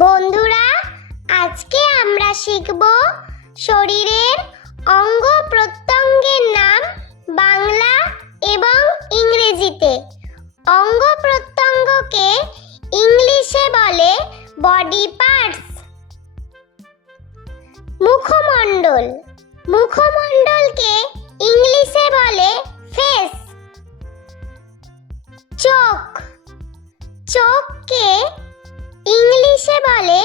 বন্ধুরা, আজকে আমরা শিখব শরীরের অঙ্গ প্রত্যঙ্গের নাম বাংলা এবং ইংরেজিতে। অঙ্গ প্রত্যঙ্গকে ইংলিশে বলে বডি পার্টস। মুখমণ্ডল, মুখমণ্ডলকে ইংলিশে বলে ফেস। চোখ, চোখকে ইংলিশে বলে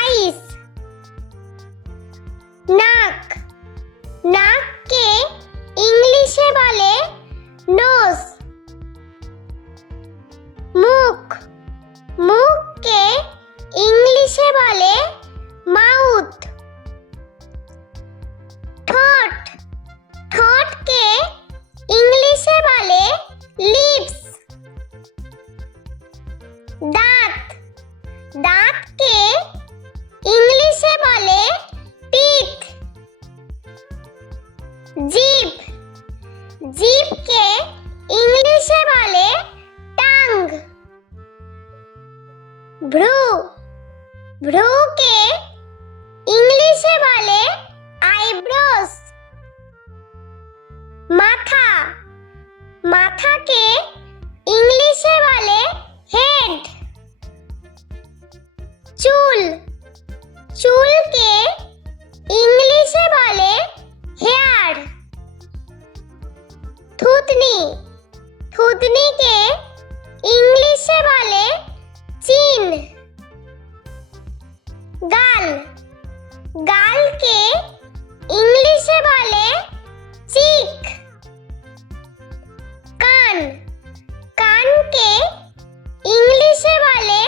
আইস। নাক, নাককে ইংলিশে বলে নোজ। মুখ, মুখকে ইংলিশে বলে মাউথ। ঠোঁট, ঠোঁটকে ইংলিশে বলে লিপস। দাঁত, দাঁতকে ইংলিশে বলে টিথ। জিভ, জিভকে ইংলিশে বলে টাং। ভ্রু, ভ্রুকে ইংলিশে বলে আইব্রোস। মাথা, মাথাকে ইংলিশে বলে হেড। চুল, চুলকে ইংলিশে বলে হেয়ার। থুতনি, থুতনিকে ইংলিশে বলে চিন। গাল, গালকে ইংলিশে বলে চিক। কান, কানকে ইংলিশে বলে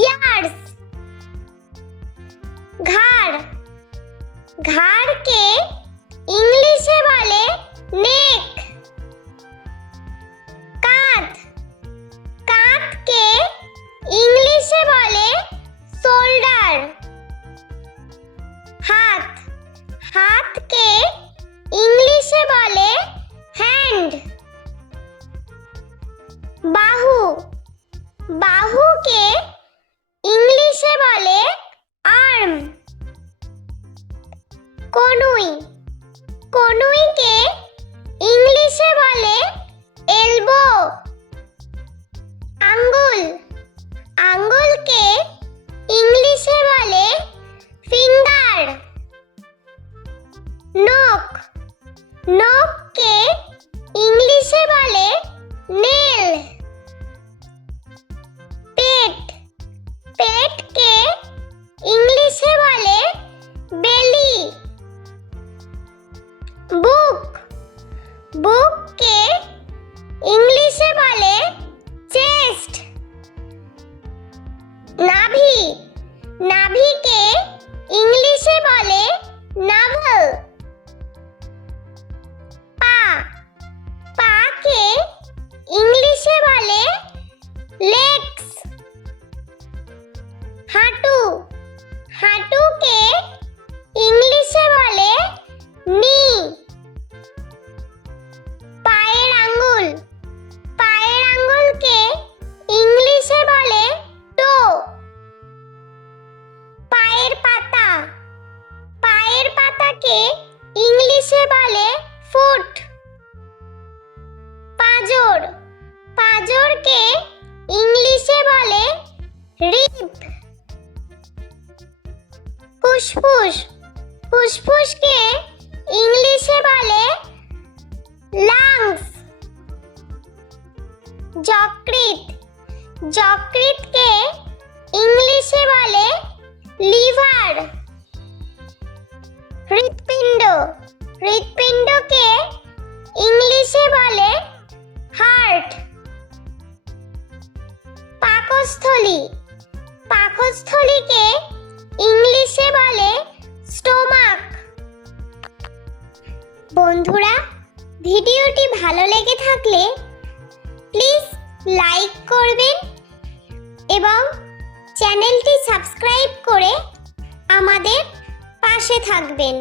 ইয়ার্স। ঘাড়, ঘাড়কে ইংলিশে বলে নেক। কাঁধ, কাঁধকে ইংলিশে বলে শোল্ডার। হাত, হাতকে ইংলিশে বলে হ্যান্ড। বাহু, বাহুকে ইংলিশে বলে আর্ম। কনুই, কনুইকে ইংলিশে বলে এলবো। আঙ্গুল, আঙ্গুলকে ইংলিশে বলে ফিঙ্গার। নখ, নখকে ইংলিশে বলে নেল। পেট, পেটকে ইংলিশে বলে বেলি। বুক, বুককে ইংলিশে বলে চেস্ট। নাভি, নাভিকে ইংলিশে বলে নাভেল। পা, পাকে ইংলিশে বলে লেগস। হাঁটু, হাঁটুকে ইংলিশে বলে নি। পায়ের আঙ্গুল, পায়ের আঙ্গুলকে ইংলিশে বলে টো। পায়ের পাতা, পায়ের পাতাকে ইংলিশে বলে ফুট। পাঁজর, পাঁজরকে ইংলিশে বলে রিব। ফুসফুস, ফুসফুসকে ইংলিশে বলে লাংস। যকৃৎ, যকৃৎকে ইংলিশে বলে লিভার। হৃৎপিণ্ড, হৃৎপিণ্ডকে ইংলিশে বলে হার্ট। পাকস্থলী, পাকস্থলীকে ইংলিশে বলে স্টোমাক। বন্ধুরা, ভিডিওটি ভালো লেগে থাকলে প্লিজ লাইক করবেন এবং চ্যানেলটি সাবস্ক্রাইব করে আমাদের পাশে থাকবেন।